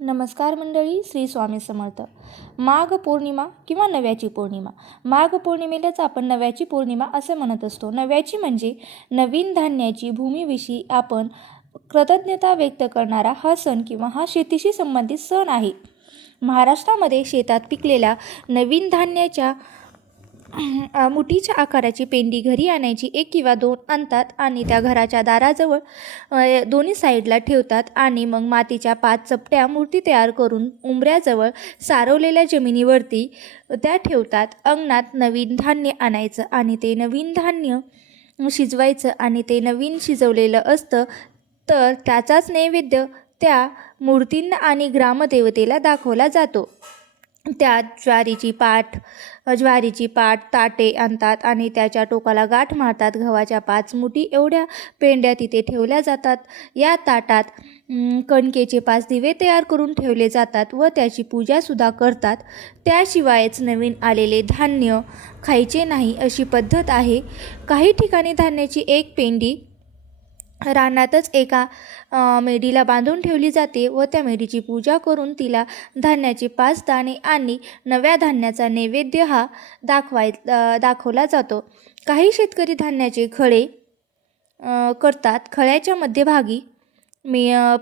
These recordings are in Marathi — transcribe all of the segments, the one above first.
नमस्कार मंडळी, श्री स्वामी समर्थ. माघ पौर्णिमा किंवा नव्याची पौर्णिमा. माघ पौर्णिमेलाच आपण नव्याची पौर्णिमा असे म्हणत असतो. नव्याची म्हणजे नवीन धान्याची भूमीविषयी आपण कृतज्ञता व्यक्त करणारा हा सण किंवा हा शेतीशी संबंधित सण आहे. महाराष्ट्रामध्ये शेतात पिकलेल्या नवीन धान्याच्या मुठीच्या आकाराची पेंडी घरी आणायची. 1 किंवा 2 आणतात आणि त्या घराच्या दाराजवळ दोन्ही साईडला ठेवतात आणि मग मातीच्या 5 चपट्या मूर्ती तयार करून उंबऱ्याजवळ सारवलेल्या जमिनीवरती त्या ठेवतात. अंगणात नवीन धान्य आणायचं आणि ते नवीन धान्य शिजवायचं आणि ते नवीन शिजवलेलं असतं तर त्याचाच नैवेद्य त्या मूर्तींना आणि ग्रामदेवतेला दाखवला जातो. त्यात ज्वारीची पाट ताटे आणतात आणि त्याच्या टोकाला गाठ मारतात. गव्हाच्या 5 मुठी एवढ्या पेंड्या तिथे ठेवल्या जातात. या ताटात कणकेचे 5 दिवे तयार करून ठेवले जातात व त्याची पूजासुद्धा करतात. त्याशिवायच नवीन आलेले धान्य खायचे नाही अशी पद्धत आहे. काही ठिकाणी धान्याची 1 पेंडी रानातच एका मेढीला बांधून ठेवली जाते व त्या मेढीची पूजा करून तिला धान्याचे 5 दाणे आणि नव्या धान्याचा नैवेद्य हा दाखवला जातो. काही शेतकरी धान्याचे खळे करतात. खळ्याच्या मध्यभागी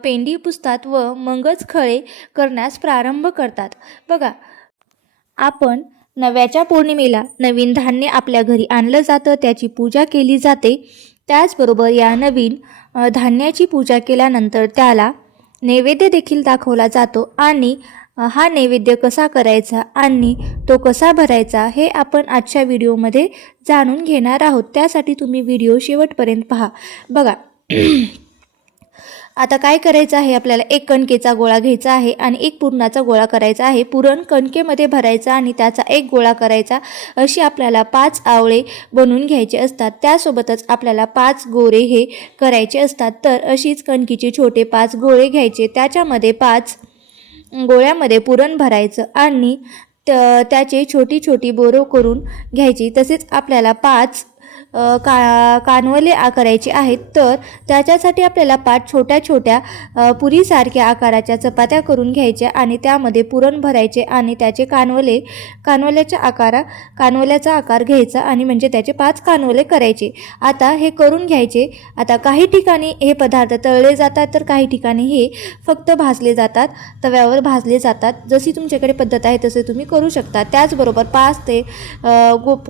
पेंडी पुसतात व मगच खळे करण्यास प्रारंभ करतात. बघा, आपण नव्याच्या पौर्णिमेला नवीन धान्य आपल्या घरी आणलं जातं, त्याची पूजा केली जाते. त्याचबरोबर या नवीन धान्याची पूजा केल्यानंतर त्याला नैवेद्य देखील दाखवला जातो आणि हा नैवेद्य कसा करायचा आणि तो कसा भरायचा हे आपण आजच्या व्हिडिओमध्ये जाणून घेणार आहोत. त्यासाठी तुम्ही व्हिडिओ शेवटपर्यंत पहा. बघा, आता काय करायचं आहे, आपल्याला 1 कणकेचा गोळा घ्यायचा आहे आणि 1 पुरणाचा गोळा करायचा आहे. पुरण कणकेमध्ये भरायचा आणि त्याचा 1 गोळा करायचा. अशी आपल्याला 5 आवळे बनवून घ्यायचे असतात. त्यासोबतच आपल्याला 5 गोळे हे करायचे असतात. तर अशीच कणकीचे छोटे 5 गोळे घ्यायचे. त्याच्यामध्ये 5 गोळ्यामध्ये पुरण भरायचं आणि त्याचे छोटी छोटी बोरं करून घ्यायची. तसेच आपल्याला 5 कानवले करायचे आहेत. तर त्याच्यासाठी आपल्याला 5 छोट्या छोट्या पुरीसारख्या आकाराच्या चपात्या करून घ्यायच्या आणि त्यामध्ये पुरण भरायचे आणि त्याचे कानवल्याचा आकार घ्यायचा आणि म्हणजे त्याचे 5 कानवले करायचे. आता हे करून घ्यायचे. आता काही ठिकाणी हे पदार्थ तळले जातात तर काही ठिकाणी हे फक्त भाजले जातात, तव्यावर भाजले जातात. जशी तुमच्याकडे पद्धत आहे तसे तुम्ही करू शकता. त्याचबरोबर 5 ते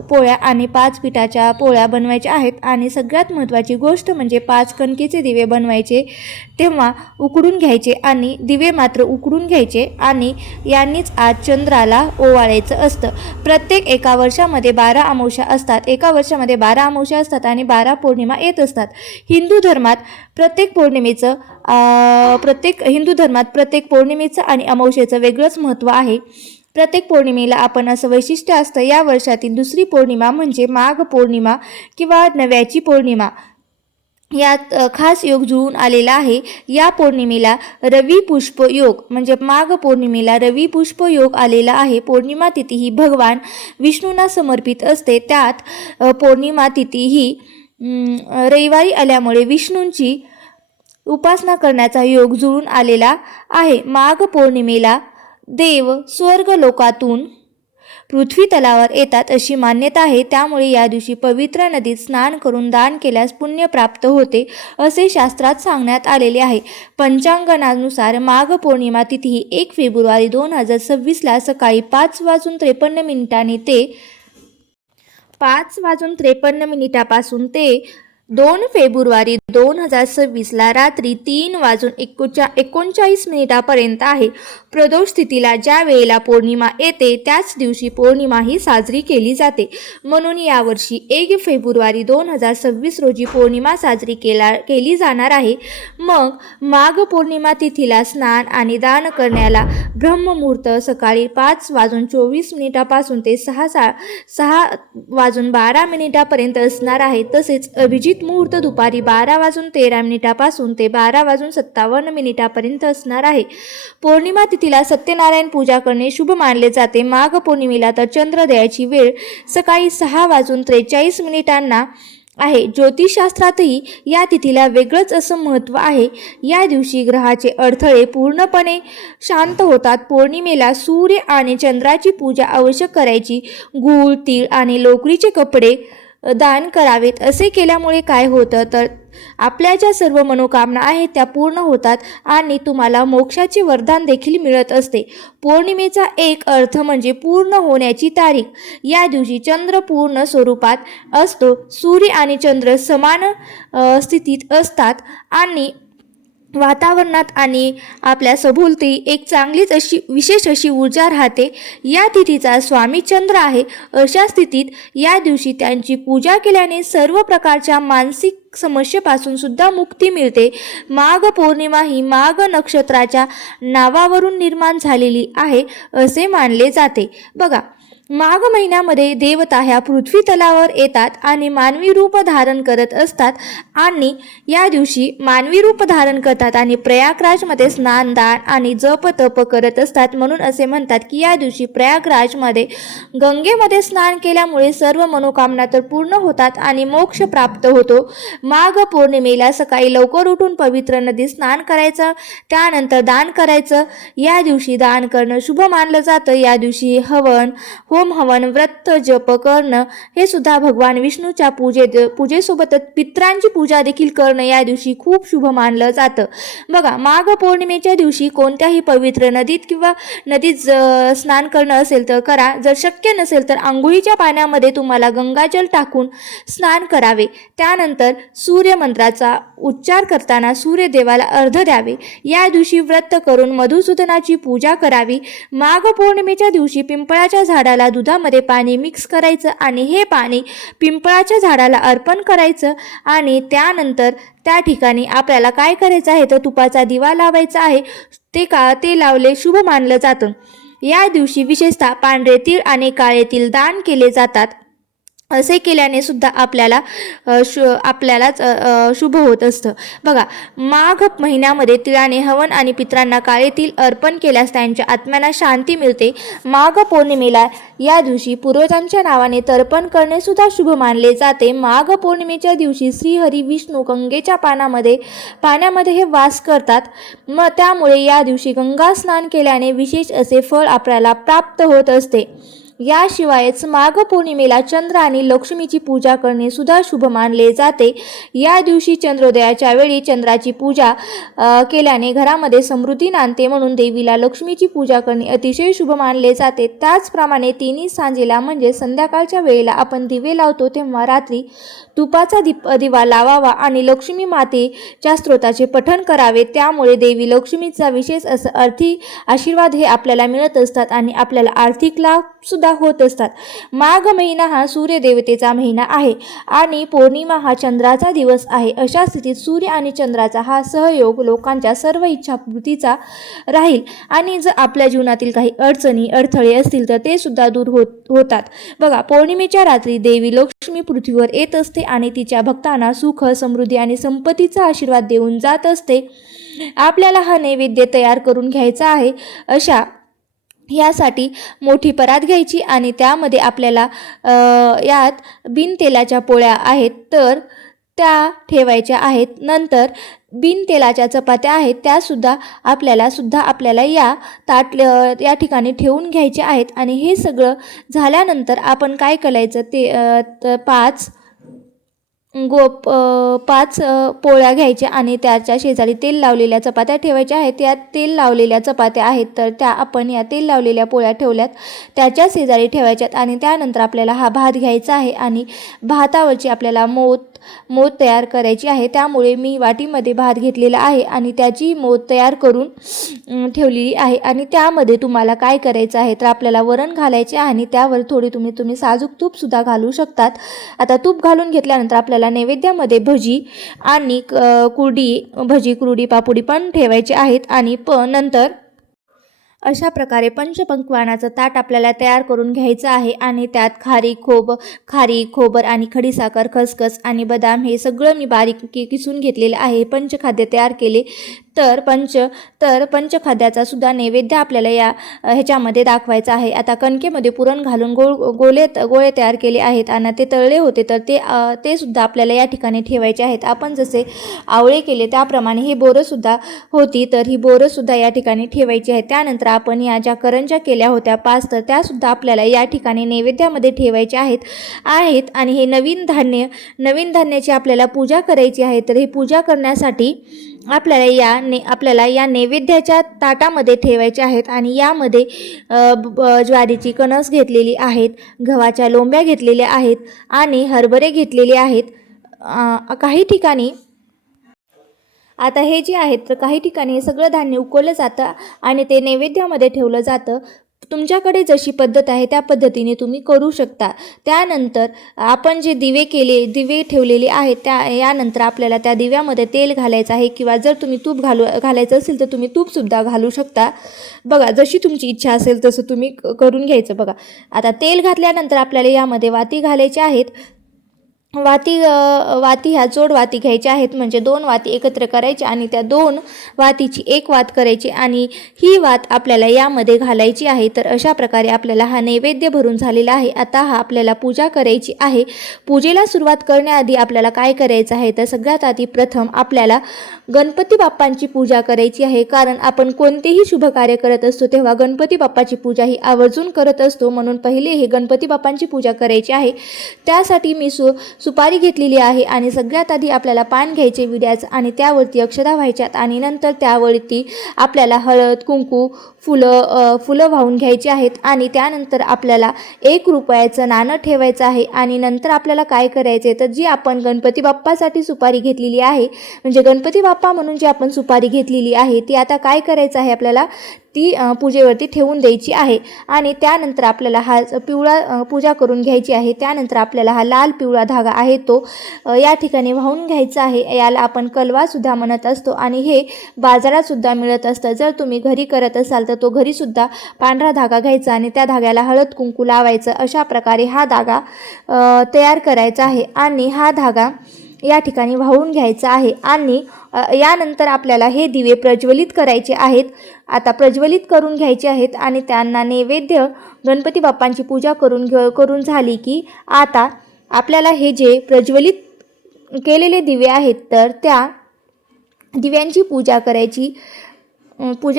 पोळ्या आणि 5 पिठाच्या पोळ्या बनवायचे आहेत आणि सगळ्यात महत्त्वाची गोष्ट म्हणजे 5 कणकेचे दिवे बनवायचे. तेव्हा उकडून घ्यायचे आणि दिवे मात्र उकडून घ्यायचे आणि यांनीच आज चंद्राला ओवाळायचं असतं. प्रत्येक एका वर्षामध्ये 12 अमावस्या असतात. एका वर्षामध्ये 12 अमावस्या असतात आणि 12 पौर्णिमा येत असतात. हिंदू धर्मात प्रत्येक पौर्णिमेचं आणि अमावस्येचं वेगळंच महत्त्व आहे. प्रत्येक पौर्णिमेला आपण असं वैशिष्ट्य असतं, या वर्षातील दुसरी पौर्णिमा म्हणजे माघ पौर्णिमा किंवा नव्याची पौर्णिमा. यात खास योग जुळून आलेला आहे. या पौर्णिमेला रवी पुष्प योग म्हणजे माघ पौर्णिमेला रवी पुष्प योग आलेला आहे. पौर्णिमा तिथी ही भगवान विष्णूंना समर्पित असते. त्यात पौर्णिमा तिथी ही रविवारी आल्यामुळे विष्णूंची उपासना करण्याचा योग जुळून आलेला आहे. माघ पौर्णिमेला देव स्वर्ग लोकातून पृथ्वी तलावर येतात अशी मान्यता आहे. त्यामुळे या दिवशी पवित्र नदीत स्नान करून दान केल्यास पुण्य प्राप्त होते असे शास्त्रात सांगण्यात आलेले आहे. पंचांगानुसार माघ पौर्णिमा तिथी ही 1 फेब्रुवारी 2026ला सकाळी 5:53 ते 5:53 ते 2 फेब्रुवारी 2026ला रात्री 3:39 आहे. प्रदोष तिथीला ज्या वेळेला पौर्णिमा येते त्याच दिवशी पौर्णिमा ही साजरी केली जाते. म्हणून यावर्षी 1 फेब्रुवारी 2026 रोजी पौर्णिमा साजरी केली जाणार आहे. मग माघ पौर्णिमा तिथीला स्नान आणि दान करण्याला ब्रह्ममुहूर्त सकाळी 5:24 पासून ते 6:12 पर्यंत असणार आहे. तसेच अभिजित मुहूर्त दुपारी 12:13 पासून ते 12:57 पर्यंत असणार आहे. पौर्णिमा तिथीला सत्यनारायण पूजा करणे शुभ मानले जाते. माघ पौर्णिमेला तर चंद्रोदयाची वेळ सकाळी 6:43 आहे. ज्योतिषशास्त्रातही या तिथीला वेगळंच असं महत्त्व आहे. या दिवशी ग्रहाचे अडथळे पूर्णपणे शांत होतात. पौर्णिमेला सूर्य आणि चंद्राची पूजा अवश्य करायची. गूळ, तीळ आणि लोकरीचे कपडे दान करावेत. असे केल्यामुळे काय होतं तर आपल्या ज्या सर्व मनोकामना आहेत त्या पूर्ण होतात आणि तुम्हाला मोक्षाचे वरदान देखील मिळत असते. पौर्णिमेचा एक अर्थ म्हणजे पूर्ण होण्याची तारीख. या दिवशी चंद्र पूर्ण स्वरूपात असतो. सूर्य आणि चंद्र समान स्थितीत असतात आणि वातावरणात आणि आपल्या सभोवती एक चांगलीच अशी विशेष अशी ऊर्जा राहते. या तिथीचा स्वामी चंद्र आहे. अशा स्थितीत या दिवशी त्यांची पूजा केल्याने सर्व प्रकारच्या मानसिक समस्येपासून सुद्धा मुक्ती मिळते. माघ पौर्णिमा ही माघ नक्षत्राच्या नावावरून निर्माण झालेली आहे असे मानले जाते. बघा, माघ महिन्यामध्ये देवता ह्या पृथ्वी तलावर येतात आणि मानवी रूप धारण करत असतात आणि या दिवशी मानवी रूप धारण करतात आणि प्रयागराजमध्ये स्नान, दान आणि जप तप करत असतात. म्हणून असे म्हणतात की या दिवशी प्रयागराजमध्ये गंगेमध्ये स्नान केल्यामुळे सर्व मनोकामना तर पूर्ण होतात आणि मोक्ष प्राप्त होतो. माघ पौर्णिमेला सकाळी लवकर उठून पवित्र नदीत स्नान करायचं, त्यानंतर दान करायचं. या दिवशी दान करणं शुभ मानलं जातं. या दिवशी हवन, होम हवन, व्रत, जप करणं हे सुद्धा भगवान विष्णूच्या पूजेसोबतच पित्रांची पूजा देखील करणं या दिवशी खूप शुभ मानलं जातं. बघा, माघ पौर्णिमेच्या दिवशी कोणत्याही पवित्र नदीत किंवा नदीत स्नान करणं असेल तर करा. जर शक्य नसेल तर आंघोळीच्या पाण्यामध्ये तुम्हाला गंगाजल टाकून स्नान करावे. त्यानंतर सूर्यमंत्राचा उच्चार करताना सूर्यदेवाला अर्घ्य द्यावे. या दिवशी व्रत करून मधुसूदनाची पूजा करावी. माघ पौर्णिमेच्या दिवशी पिंपळाच्या झाडाला दुधामध्ये पाणी मिक्स करायचं आणि हे पाणी पिंपळाच्या झाडाला अर्पण करायचं आणि त्यानंतर त्या ठिकाणी आपल्याला काय करायचं आहे तर तुपाचा दिवा लावायचा आहे. ते लावले शुभ मानलं जातं. या दिवशी विशेषतः पांढरे तीळ आणि काळे तीळ दान केले जातात. असे केल्याने सुद्धा आपल्यालाच शुभ होत असतं. बघा, माघ महिन्यामध्ये तिळाने हवन आणि पित्रांना काळे तीळ अर्पण केल्यास त्यांच्या आत्म्यांना शांती मिळते. माघ पौर्णिमेला या दिवशी पूर्वजांच्या नावाने तर्पण करणे सुद्धा शुभ मानले जाते. माघ पौर्णिमेच्या दिवशी श्रीहरी विष्णू गंगेच्या पाण्यामध्ये हे वास करतात. त्यामुळे या दिवशी गंगा स्नान केल्याने विशेष असे फळ आपल्याला प्राप्त होत असते. याशिवायच माघ पौर्णिमेला चंद्र आणि लक्ष्मीची पूजा करणे सुद्धा शुभ मानले जाते. या दिवशी चंद्रोदयाच्या वेळी चंद्राची पूजा केल्याने घरामध्ये समृद्धी नांदते. म्हणून देवीला लक्ष्मीची पूजा करणे अतिशय शुभ मानले जाते. त्याचप्रमाणे तिन्ही सांजेला म्हणजे संध्याकाळच्या वेळेला आपण दिवे लावतो तेव्हा रात्री तुपाचा दिवा लावावा आणि लक्ष्मी मातेच्या स्तोत्राचे पठण करावे. त्यामुळे देवी लक्ष्मीचा विशेष असं आर्थिक आशीर्वाद हे आपल्याला मिळत असतात आणि आपल्याला आर्थिक लाभ सुद्धा होत असतात. माघ महिना हा सूर्यदेवतेचा महिना आहे आणि पौर्णिमा हा चंद्राचा दिवस आहे. अशा स्थितीत सूर्य आणि चंद्राचा हा सहयोग लोकांच्या सर्व इच्छापूर्तीचा राहील आणि जर आपल्या जीवनातील काही अडचणी अडथळे असतील तर ते सुद्धा दूर होतात. बघा, पौर्णिमेच्या रात्री देवी लक्ष्मी पृथ्वीवर येत असते आणि तिच्या भक्तांना सुख, समृद्धी आणि संपत्तीचा आशीर्वाद देऊन जात असते. आपल्याला हा नैवेद्य तयार करून घ्यायचा आहे. यासाठी मोठी परात घ्यायची आणि त्यामध्ये आपल्याला यात बिन तेलाच्या पोळ्या आहेत तर त्या ठेवायच्या आहेत. नंतर बिन तेलाच्या चपात्या आहेत त्यासुद्धा आपल्याला या ठिकाणी ठेवून घ्यायच्या आहेत. आणि हे सगळं झाल्यानंतर आपण काय करायचं ते पाच पोळ्या घ्यायच्या आणि त्याच्या शेजारी तेल लावलेल्या चपात्या ठेवायच्या आहेत. त्या तेल लावलेल्या चपात्या आहेत तर त्या आपण या तेल लावलेल्या पोळ्या ठेवल्यात त्याच्या शेजारी ठेवायच्यात. आणि त्यानंतर आपल्याला हा भात घ्यायचा आहे आणि भातावरची आपल्याला मोत तयार करायची आहे. त्यामुळे मी वाटीमध्ये भात घेतलेला आहे आणि त्याची मोत तयार करून ठेवलेली आहे. आणि त्यामध्ये तुम्हाला काय करायचं आहे तर आपल्याला वरण घालायचे आहे आणि त्यावर थोडी तुम्ही साजूक तूपसुद्धा घालू शकतात. आता तूप घालून घेतल्यानंतर आपल्याला नैवेद्यामध्ये भजी आणि कुरडी पापुडी पण ठेवायचे आहेत. आणि नंतर अशा प्रकारे पंचपक्वान्नाचं ताट आपल्याला तयार करून घ्यायचं आहे आणि त्यात खारीक, खोबर आणि खडीसाखर, खसखस आणि बदाम हे सगळं मी बारीक किसून घेतलेलं आहे. पंचखाद्य तयार केले तर पंचखाद्याचा सुद्धा नैवेद्य आपल्याला या ह्याच्यामध्ये दाखवायचा आहे। आता कणकेमध्ये पुरण घालून गोळे तयार केले आहेत आणि ते तळले होते, तर ते सुद्धा आपल्याला या ठिकाणी ठेवायचे आहेत। आपण जसे आवळे केले त्याप्रमाणे ही बोरंसुद्धा होती, तर ही बोरंसुद्धा या ठिकाणी ठेवायची आहेत। त्यानंतर आपण या ज्या करंज्या केल्या होत्या 5, तर त्यासुद्धा आपल्याला या ठिकाणी नैवेद्यामध्ये ठेवायच्या आहेत। आणि हे नवीन धान्याची आपल्याला पूजा करायची आहे। तर ही पूजा करण्यासाठी आपल्याला या नैवेद्याच्या ताटामध्ये ठेवायचे आहेत। आणि यामध्ये ज्वारीची कणस घेतलेली आहेत, गव्हाच्या लोंब्या घेतलेल्या आहेत आणि हरभरे घेतलेले आहेत। काही ठिकाणी आता हे जे आहेत, तर काही ठिकाणी हे सगळं धान्य उकळलं जातं आणि ते नैवेद्यामध्ये ठेवलं जातं। तुमच्याकडे जशी पद्धत आहे त्या पद्धतीने तुम्ही करू शकता। त्यानंतर आपण जे दिवे ठेवलेले आहेत यानंतर आपल्याला त्या दिव्यामध्ये तेल घालायचं आहे, किंवा जर तुम्ही तूप घालायचं असेल तर तुम्ही तूपसुद्धा घालू शकता। बघा, जशी तुमची इच्छा असेल तसं तुम्ही करून घ्यायचं। बघा, आता तेल घातल्यानंतर आपल्याला यामध्ये वाती घालायच्या आहेत। वाती ह्या जोड वाती घ्यायच्या आहेत, म्हणजे 2 वाती एकत्र करायच्या आणि त्या 2 वातीची एक वात करायची आणि ही वात आपल्याला यामध्ये घालायची आहे। तर अशा प्रकारे आपल्याला हा नैवेद्य भरून झालेला आहे। आता आपल्याला पूजा करायची आहे। पूजेला सुरुवात करण्याआधी आपल्याला काय करायचं आहे, तर सगळ्यात आधी प्रथम आपल्याला गणपती बाप्पांची पूजा करायची आहे। कारण आपण कोणतेही शुभ कार्य करत असतो तेव्हा गणपती बाप्पाची पूजा ही आवर्जून करत असतो, म्हणून पहिले हे गणपती बाप्पांची पूजा करायची आहे। त्यासाठी मी सुपारी घेतलेली आहे आणि सगळ्यात आधी आपल्याला पान घ्यायचे विड्याचं आणि त्यावरती अक्षता व्हायच्यात आणि नंतर त्यावरती आपल्याला हळद, कुंकू, फुलं वाहून घ्यायची आहेत आणि त्यानंतर आपल्याला 1 रुपयाचं नाणं ठेवायचं आहे। आणि नंतर आपल्याला काय करायचे, तर जी आपण गणपती बाप्पासाठी सुपारी घेतलेली आहे, म्हणजे गणपती बाप्पा म्हणून जी आपण सुपारी घेतलेली आहे ती आता काय करायचं आहे, आपल्याला ती पूजेवरती ठेवून द्यायची आहे। आणि त्यानंतर आपल्याला हा पूजा करून घ्यायची आहे। त्यानंतर आपल्याला हा लाल पिवळा धागा आहे तो या ठिकाणी वाहून घ्यायचा आहे। याला आपण कलवासुद्धा म्हणत असतो आणि हे बाजारातसुद्धा मिळत असतं। जर तुम्ही घरी करत असाल तर तो घरीसुद्धा पांढरा धागा घ्यायचा आणि त्या धाग्याला हळद कुंकू लावायचं। अशा प्रकारे हा धागा तयार करायचा आहे आणि हा धागा या ठिकाणी वाहून घ्यायचा आहे। आणि यानंतर आपल्याला हे दिवे प्रज्वलित करायचे आहेत। आता प्रज्वलित करून घ्यायचे आहेत आणि त्यांना नैवेद्य गणपती बाप्पांची पूजा करून झाली की आता आपल्याला हे जे प्रज्वलित केलेले दिवे आहेत तर त्या दिव्यांची पूजा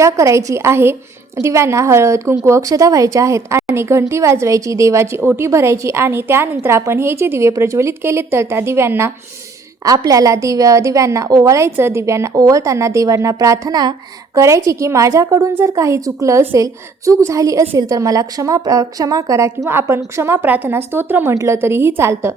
करायची आहे। दिव्यांना हळद, कुंकू, अक्षता व्हायच्या आहेत आणि घंटी वाजवायची, देवाची ओटी भरायची आणि त्यानंतर आपण हे जे दिवे प्रज्वलित केलेत तर त्या दिव्यांना आपल्याला दिव्यांना ओवाळायचं। दिव्यांना ओवाळताना देवांना प्रार्थना करायची की माझ्याकडून जर काही चूक झाली असेल तर मला क्षमा करा, किंवा आपण क्षमा प्रार्थना स्तोत्र म्हटलं तरीही चालतं।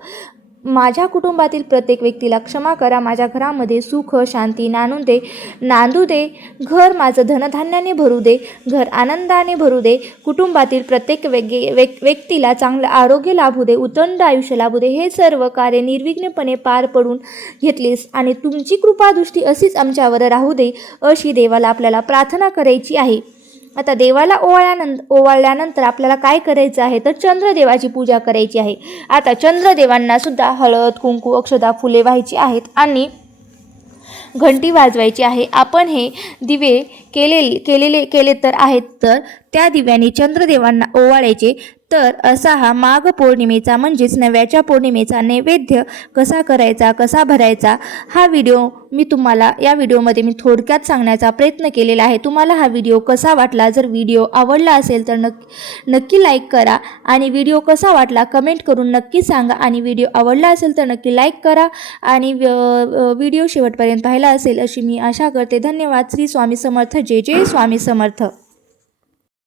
माझ्या कुटुंबातील प्रत्येक व्यक्तीला क्षमा करा, माझ्या घरामध्ये सुख शांती नांदू दे, घर माझं धनधान्याने भरू दे, घर आनंदाने भरू दे, कुटुंबातील प्रत्येक व्यक्तीला चांगलं आरोग्य लाभू दे, उदंड आयुष्य लाभू दे, हे सर्व कार्य निर्विघ्नपणे पार पडून घेतलीस आणि तुमची कृपादृष्टी अशीच आमच्यावर राहू दे, अशी देवाला आपल्याला प्रार्थना करायची आहे। आता देवाला ओवाळल्यानंतर आपल्याला काय करायचं आहे, तर चंद्रदेवाची पूजा करायची आहे। आता चंद्रदेवांना सुद्धा हळद, कुंकू, अक्षता, फुले व्हायची आहेत आणि घंटी वाजवायची आहे। आपण हे दिवे केले तर आहेत, तर त्या दिव्यांनी चंद्रदेवांना ओवाळायचे। तर असा हा माघ पौर्णिमेचा म्हणजेच नव्याच्या पौर्णिमेचा नैवेद्य कसा करायचा, कसा भरायचा हा व्हिडिओ मी तुम्हाला या व्हिडिओमध्ये मी थोडक्यात सांगण्याचा प्रयत्न केलेला आहे। तुम्हाला हा व्हिडिओ कसा वाटला, जर व्हिडिओ आवडला असेल तर नक्की लाईक करा आणि व्हिडिओ कसा वाटला कमेंट करून नक्की सांगा आणि व्हिडिओ आवडला असेल तर नक्की लाईक करा आणि व्हिडिओ शेवटपर्यंत पाहिला असेल अशी मी आशा करते। धन्यवाद। श्री स्वामी समर्थ। जय जय स्वामी समर्थ।